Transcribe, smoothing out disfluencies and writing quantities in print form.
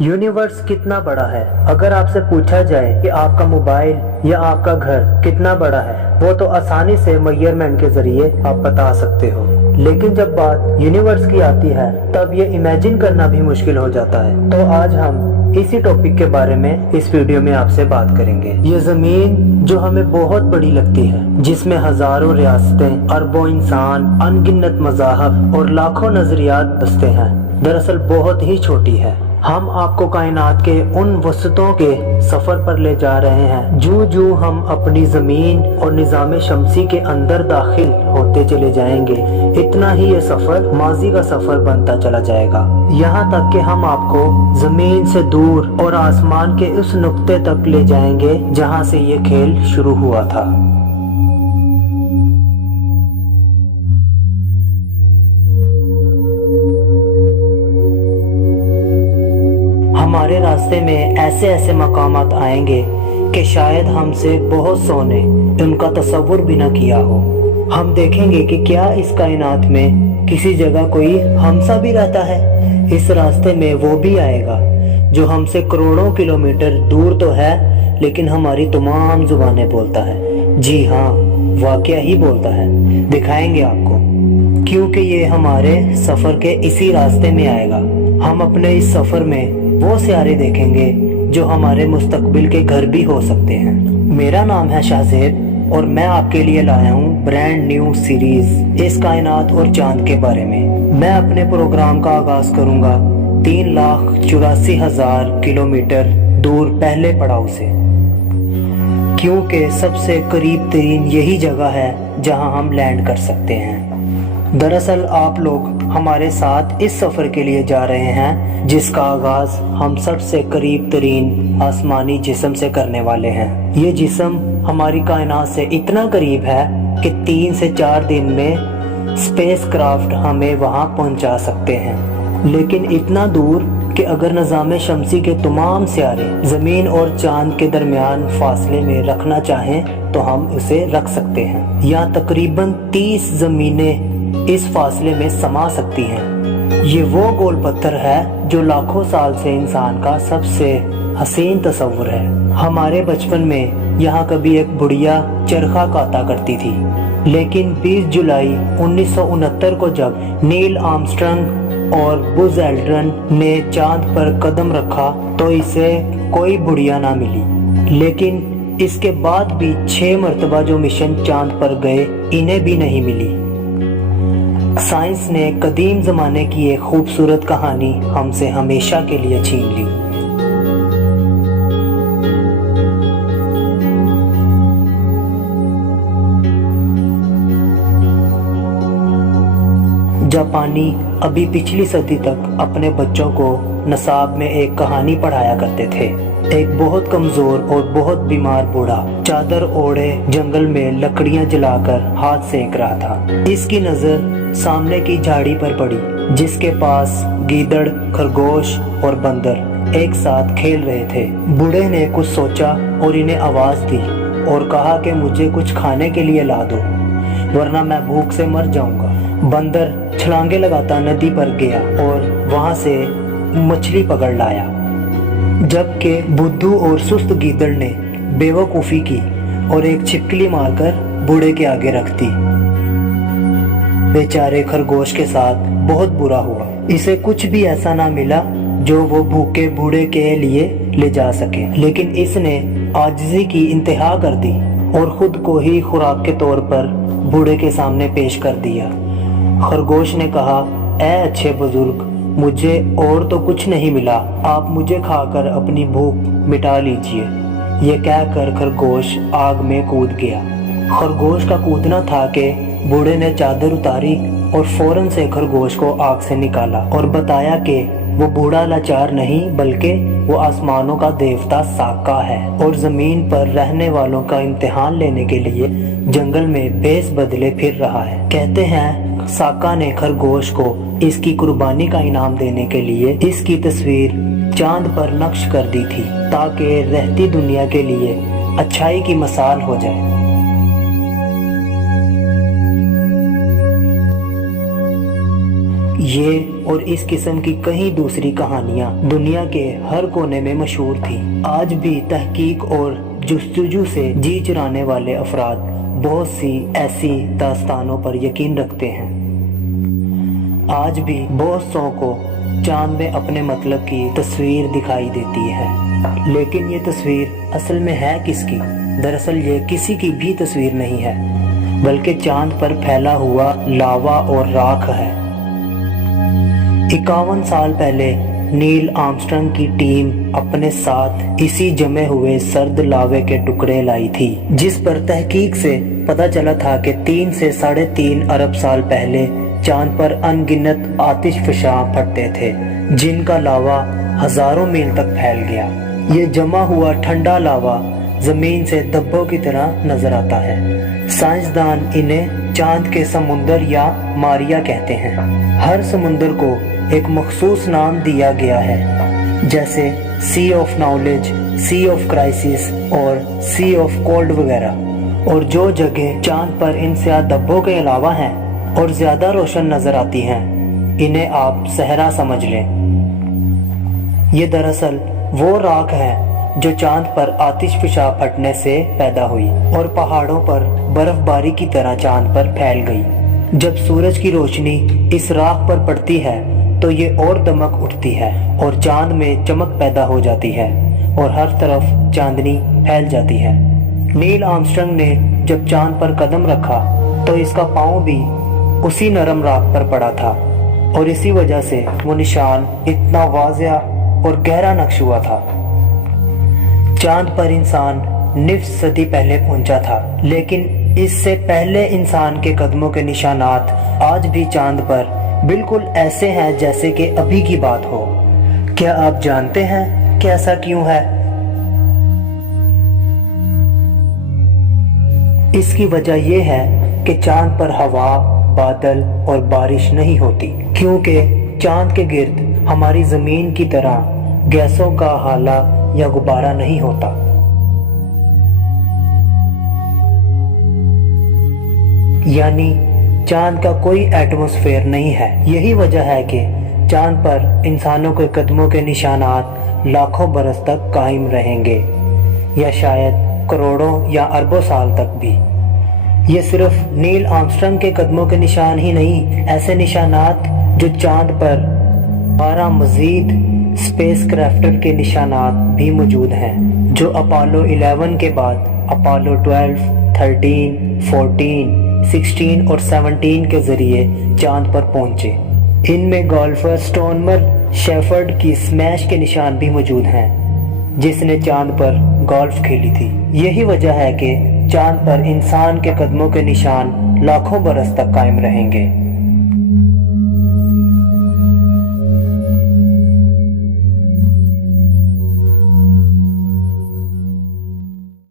Universe कितना बड़ा है? अगर आपसे पूछा जाए कि आपका मोबाइल या आपका घर कितना बड़ा है, वो तो आसानी से मेजरमेंट के जरिए आप बता सकते हो। लेकिन जब बात यूनिवर्स की आती है तब ये इमेजिन करना भी मुश्किल हो जाता है। तो आज हम इसी टॉपिक के बारे में इस वीडियो में आपसे बात करेंगे। ये जमीन जो हमें बहुत बड़ी लगती है, जिसमें हजारों रियासतें, अरबों इंसान, अनगिनत मज़ाहब और लाखों नजरियात बसते हैं, दरअसल बहुत ही छोटी है। हम आपको कायनात के उन वसतों के सफर पर ले जा रहे हैं जो जो हम अपनी जमीन और निज़ाम शमसी के अंदर दाखिल होते चले जाएंगे, इतना ही ये सफर माजी का सफर बनता चला जाएगा, यहाँ तक कि हम आपको जमीन से दूर और आसमान के उस नुक्ते तक ले जाएंगे जहाँ से ये खेल शुरू हुआ था। हमारे रास्ते में ऐसे ऐसे मकामात आएंगे कि शायद हमसे बहुत सौ ने उनका तसव्वुर भी न किया हो। हम देखेंगे कि क्या इस कायनात में किसी जगह कोई हमसा भी रहता है। इस रास्ते में वो भी आएगा जो हमसे करोड़ों किलोमीटर दूर तो है, लेकिन हमारी तमाम जुबानें बोलता है। जी हाँ, वाकया ही बोलता है। दिखाएंगे आपको, क्योंकि ये हमारे सफ़र के इसी रास्ते में आएगा। हम अपने इस सफ़र में वो सियारे देखेंगे जो हमारे मुस्तकबिल के घर भी हो सकते हैं। मेरा नाम है शाहजेब और मैं आपके लिए लाया हूँ ब्रांड न्यू सीरीज इस कायनात और चांद के बारे में। मैं अपने प्रोग्राम का आगाज करूँगा 3,84,000 किलोमीटर दूर पहले पड़ाव से, क्योंकि सबसे करीब तरीन यही जगह है जहाँ हम लैंड कर सकते हैं। दरअसल आप लोग हमारे साथ इस सफ़र के लिए जा रहे हैं जिसका आगाज़ हम सबसे करीब तरीन आसमानी जिस्म से करने वाले हैं। ये जिस्म हमारी कायनात से इतना करीब है कि 3 से 4 दिन में स्पेस क्राफ्ट हमें वहाँ पहुँचा सकते हैं, लेकिन इतना दूर कि अगर निज़ाम शमसी के तमाम सियारे ज़मीन और चाँद के दरमियान फासले में रखना चाहें तो हम उसे रख सकते हैं। यहाँ तकरीबन 30 ज़मीनें इस फासले में समा सकती हैं। ये वो गोल पत्थर है जो लाखों साल से इंसान का सबसे हसीन तस्वुर है। हमारे बचपन में यहाँ कभी एक बुढ़िया चरखा काता करती थी, लेकिन 20 जुलाई 1969 को जब नील आर्मस्ट्रांग और बुज एल्ड्रिन ने चांद पर कदम रखा तो इसे कोई बुढ़िया ना मिली। लेकिन इसके बाद भी 6 मरतबा जो मिशन चांद पर गए, इन्हें भी नहीं मिली। साइंस ने कदीम ज़माने की एक खूबसूरत कहानी हमसे हमेशा के लिए छीन ली। जापानी अभी पिछली सदी तक अपने बच्चों को नसाब में एक कहानी पढ़ाया करते थे। एक बहुत कमजोर और बहुत बीमार बूढ़ा चादर ओढ़े जंगल में लकड़ियां जलाकर हाथ सेक रहा था। इसकी नजर सामने की झाड़ी पर पड़ी, जिसके पास गीदड़, खरगोश और बंदर एक साथ खेल रहे थे। बूढ़े ने कुछ सोचा और इन्हें आवाज दी और कहा कि मुझे कुछ खाने के लिए ला दो, वरना मैं भूख से मर जाऊंगा। बंदर छलांगे लगाता नदी पर गया और वहां से मछली पकड़ लाया, जबकि बुद्धू और सुस्त गीदड़ ने बेवकूफ़ी की और एक छिपकली मारकर बूढ़े के आगे रख दी। बेचारे खरगोश के साथ बहुत बुरा हुआ। इसे कुछ भी ऐसा ना मिला जो वो भूखे बूढ़े के लिए ले जा सके, लेकिन इसने आजिज़ी की इंतहा कर दी और खुद को ही खुराक के तौर पर बूढ़े के सामने पेश कर दिया। खरगोश ने कहा, ऐ अच्छे बुजुर्ग, मुझे और तो कुछ नहीं मिला, आप मुझे खाकर अपनी भूख मिटा लीजिए। ये कहकर खरगोश आग में कूद गया। खरगोश का कूदना था कि बूढ़े ने चादर उतारी और फौरन से खरगोश को आग से निकाला और बताया कि वो बूढ़ा लाचार नहीं, बल्कि वो आसमानों का देवता साका है और जमीन पर रहने वालों का इम्तिहान लेने के लिए जंगल में भेस बदले फिर रहा है। कहते हैं साका ने खरगोश को इसकी कुर्बानी का इनाम देने के लिए इसकी तस्वीर चांद पर नक्श कर दी थी, ताकि रहती दुनिया के लिए अच्छाई की मिसाल हो जाए। یہ اور اس قسم کی کئی دوسری کہانیاں دنیا کے ہر کونے میں مشہور تھیں۔ آج بھی تحقیق اور جستجو سے جی چرانے والے افراد بہت سی ایسی داستانوں پر یقین رکھتے ہیں۔ آج بھی بہت سو کو چاند میں اپنے مطلب کی تصویر دکھائی دیتی ہے، لیکن یہ تصویر اصل میں ہے کس کی؟ دراصل یہ کسی کی بھی تصویر نہیں ہے، بلکہ چاند پر پھیلا ہوا لاوا اور راکھ ہے۔ 51 سال پہلے نیل آرمسٹرانگ کی ٹیم اپنے ساتھ اسی جمے ہوئے سرد لاوے کے ٹکڑے لائی تھی، جس پر تحقیق سے پتہ چلا تھا کہ 3 سے 3.5 ارب سال پہلے چاند پر ان گنت آتش فشاں پھٹتے تھے، جن کا لاوا ہزاروں میل تک پھیل گیا۔ یہ جمع ہوا ٹھنڈا لاوا زمین سے دھبوں کی طرح نظر آتا ہے۔ سائنسدان انہیں چاند کے سمندر یا ماریا کہتے ہیں۔ ہر سمندر کو ایک مخصوص نام دیا گیا ہے، جیسے sea of knowledge, sea of crisis اور سی آف کولڈ وغیرہ۔ اور جو جگہ چاند پر ان سیاہ دھبوں کے علاوہ ہیں اور زیادہ روشن نظر آتی ہیں، انہیں آپ صحرا سمجھ لیں۔ یہ دراصل وہ راکھ ہے جو چاند پر آتش فشاں پھٹنے سے پیدا ہوئی اور پہاڑوں پر برف باری کی طرح چاند پر پھیل گئی۔ جب سورج کی روشنی اس راکھ پر پڑتی ہے تو یہ اور دمک اٹھتی ہے اور چاند میں چمک پیدا ہو جاتی ہے اور ہر طرف چاندنی پھیل جاتی ہے۔ نیل آرمسٹرانگ نے جب چاند پر قدم رکھا تو اس کا پاؤں بھی اسی نرم راکھ پر پڑا تھا، اور اسی وجہ سے وہ نشان اتنا واضح اور گہرا نقش ہوا تھا۔ چاند پر انسان نصف صدی پہلے پہنچا تھا، لیکن اس سے پہلے انسان کے قدموں کے نشانات آج بھی چاند پر بالکل ایسے ہیں جیسے کہ ابھی کی بات ہو۔ کیا آپ جانتے ہیں کہ ایسا کیوں ہے؟ اس کی وجہ یہ ہے کہ چاند پر ہوا، بادل اور بارش نہیں ہوتی، کیونکہ چاند کے گرد ہماری زمین کی طرح گیسوں کا ہالہ یا غبارہ نہیں ہوتا۔ یعنی چاند کا کوئی ایٹماسفیئر نہیں ہے۔ یہی وجہ ہے کہ چاند پر انسانوں کے قدموں کے نشانات لاکھوں برس تک قائم رہیں گے، یا شاید کروڑوں یا اربوں سال تک بھی۔ یہ صرف نیل آرمسٹرانگ کے قدموں کے نشان ہی نہیں، ایسے نشانات جو چاند پر 12 مزید اسپیس کرافٹ کے نشانات بھی موجود ہیں، جو اپولو 11 کے بعد اپولو 12، 13، 14، 16 اور 17 کے ذریعے چاند پر پہنچے۔ ان میں گولفر اسٹورمر شیفرڈ کی اسمیش کے نشان بھی موجود ہیں، جس نے چاند پر گولف کھیلی تھی۔ یہی وجہ ہے کہ چاند پر انسان کے قدموں کے نشان لاکھوں برس تک قائم رہیں گے۔